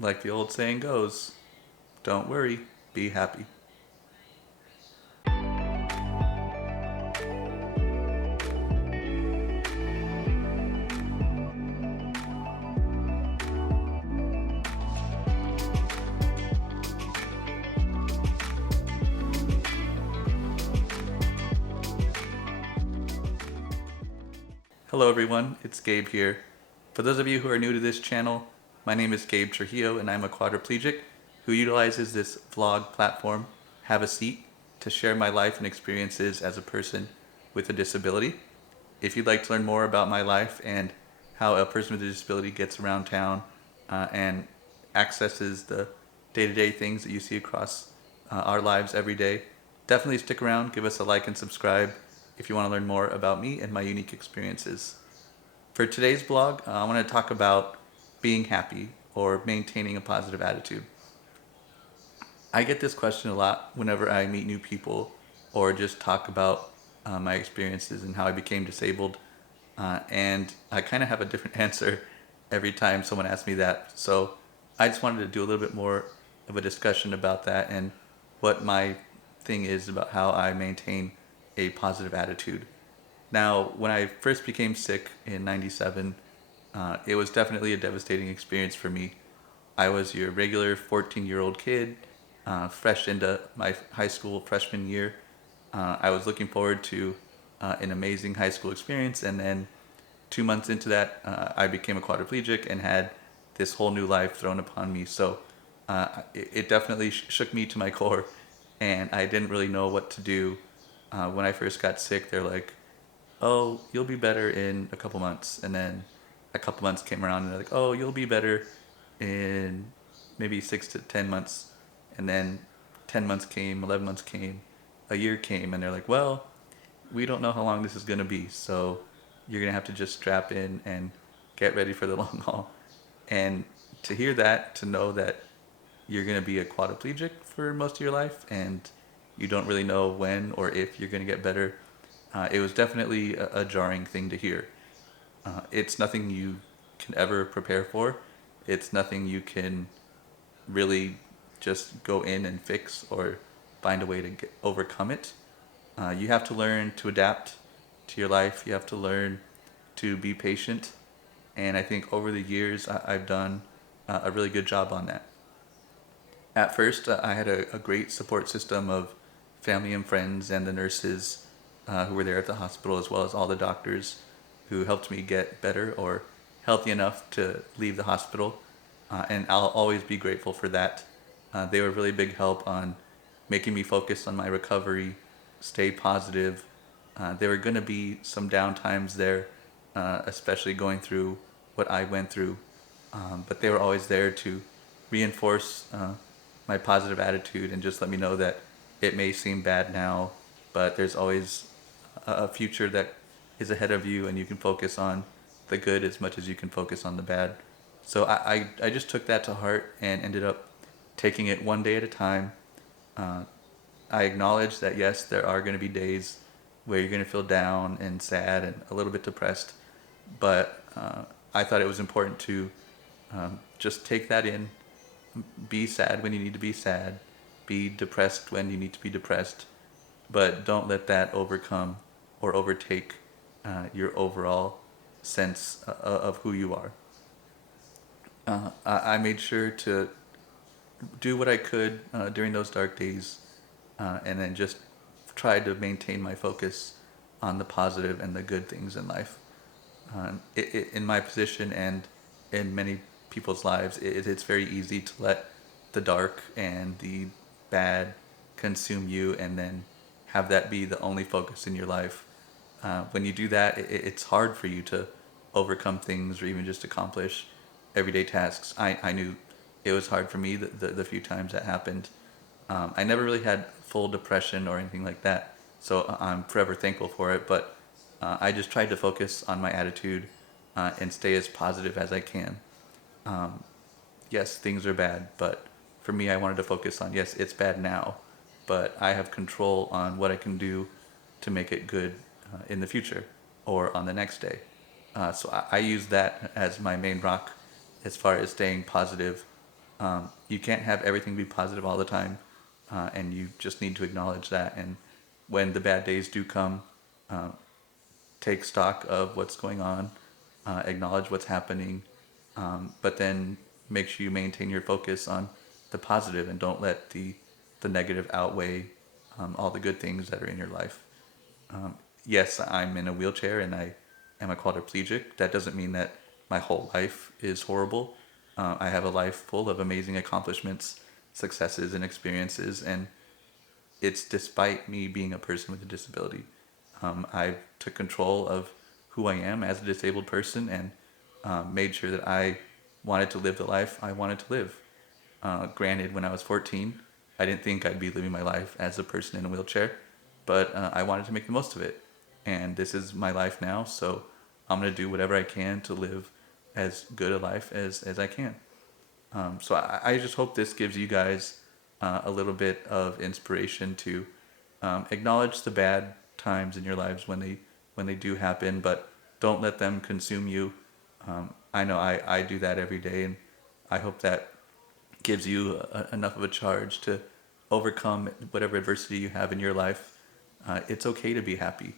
Like the old saying goes, don't worry, be happy. Hello everyone, it's Gabe here. For those of you who are new to this channel, my name is Gabe Trujillo and I'm a quadriplegic who utilizes this vlog platform, Have a Seat, to share my life and experiences as a person with a disability. If you'd like to learn more about my life and how a person with a disability gets around town and accesses the day-to-day things that you see across our lives every day, definitely stick around, give us a like and subscribe if you want to learn more about me and my unique experiences. For today's blog, I want to talk about being happy or maintaining a positive attitude. I get this question a lot whenever I meet new people or just talk about my experiences and how I became disabled. And I kind of have a different answer every time someone asks me that. So I just wanted to do a little bit more of a discussion about that and what my thing is about how I maintain a positive attitude. Now, when I first became sick in '97, it was definitely a devastating experience for me. I was your regular 14-year-old kid, fresh into my high school freshman year. I was looking forward to an amazing high school experience, and then 2 months into that, I became a quadriplegic and had this whole new life thrown upon me. So it definitely shook me to my core, and I didn't really know what to do. When I first got sick, they're like, "Oh, you'll be better in a couple months," and then a couple months came around, and they're like, "Oh, you'll be better in maybe 6 to 10 months," and then 10 months came, 11 months came, a year came, and they're like, "Well, we don't know how long this is gonna be, so you're gonna have to just strap in and get ready for the long haul." And to hear that, to know that you're gonna be a quadriplegic for most of your life, and you don't really know when or if you're gonna get better, it was definitely a jarring thing to hear. It's nothing you can ever prepare for. It's nothing you can really just go in and fix or find a way to overcome it. You have to learn to adapt to your life. You have to learn to be patient. And I think over the years, I've done a really good job on that. At first, I had a great support system of family and friends and the nurses who were there at the hospital, as well as all the doctors who helped me get better or healthy enough to leave the hospital. And I'll always be grateful for that. They were really big help on making me focus on my recovery, stay positive. There were going to be some downtimes there, especially going through what I went through. But they were always there to reinforce my positive attitude and just let me know that it may seem bad now, but there's always a future that is ahead of you, and you can focus on the good as much as you can focus on the bad. So I just took that to heart and ended up taking it one day at a time. Uh, I acknowledge that yes, there are going to be days where you're going to feel down and sad and a little bit depressed, but I thought it was important to just take that in, be sad when you need to be sad, be depressed when you need to be depressed, but don't let that overcome or overtake your overall sense of who you are. I made sure to do what I could during those dark days, and then just tried to maintain my focus on the positive and the good things in life. In my position and in many people's lives, it's very easy to let the dark and the bad consume you and then have that be the only focus in your life. When you do that, it's hard for you to overcome things or even just accomplish everyday tasks. I knew it was hard for me the few times that happened. I never really had full depression or anything like that, so I'm forever thankful for it. But I just tried to focus on my attitude and stay as positive as I can. Yes, things are bad, but for me, I wanted to focus on yes, it's bad now, but I have control on what I can do to make it good in the future or on the next day. So I use that as my main rock as far as staying positive You can't have everything be positive all the time, and you just need to acknowledge that. And when the bad days do come, uh, take stock of what's going on, acknowledge what's happening, but then make sure you maintain your focus on the positive and don't let the negative outweigh all the good things that are in your life. Yes, I'm in a wheelchair and I am a quadriplegic. That doesn't mean that my whole life is horrible. I have a life full of amazing accomplishments, successes, and experiences, and it's despite me being a person with a disability. I took control of who I am as a disabled person and made sure that I wanted to live the life I wanted to live. Granted, when I was 14, I didn't think I'd be living my life as a person in a wheelchair, but I wanted to make the most of it. And this is my life now, so I'm going to do whatever I can to live as good a life as I can. So I just hope this gives you guys a little bit of inspiration to acknowledge the bad times in your lives when they do happen, but don't let them consume you. I know I do that every day, and I hope that gives you enough of a charge to overcome whatever adversity you have in your life. It's okay to be happy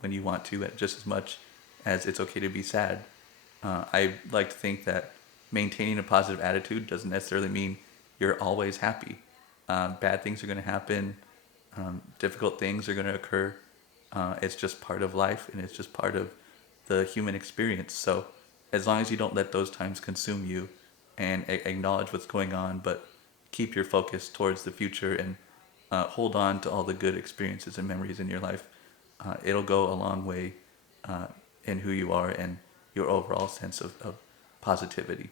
when you want to, just as much as it's okay to be sad. I like to think that maintaining a positive attitude doesn't necessarily mean you're always happy. Bad things are going to happen, difficult things are going to occur. It's just part of life and it's just part of the human experience. So, as long as you don't let those times consume you and acknowledge what's going on, but keep your focus towards the future and hold on to all the good experiences and memories in your life, it'll go a long way in who you are and your overall sense of positivity.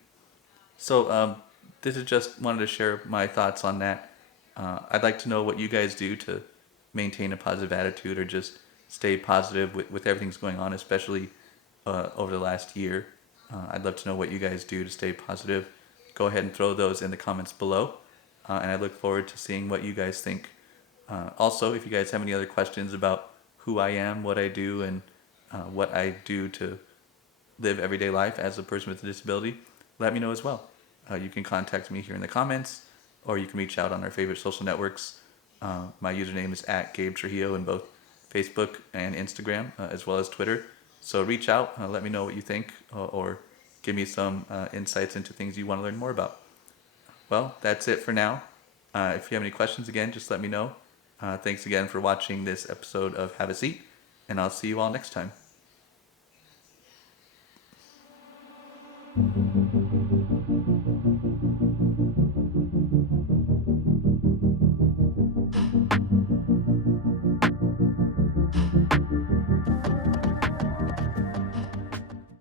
So this is just wanted to share my thoughts on that. I'd like to know what you guys do to maintain a positive attitude or just stay positive with everything that's going on, especially over the last year. I'd love to know what you guys do to stay positive. Go ahead and throw those in the comments below. And I look forward to seeing what you guys think. Also, if you guys have any other questions about who I am, what I do, and what I do to live everyday life as a person with a disability, let me know as well. You can contact me here in the comments, or you can reach out on our favorite social networks. My username is at Gabe Trujillo in both Facebook and Instagram, as well as Twitter. So reach out, let me know what you think, or give me some insights into things you want to learn more about. Well, that's it for now. If you have any questions, again, just let me know. Thanks again for watching this episode of Have a Seat, and I'll see you all next time.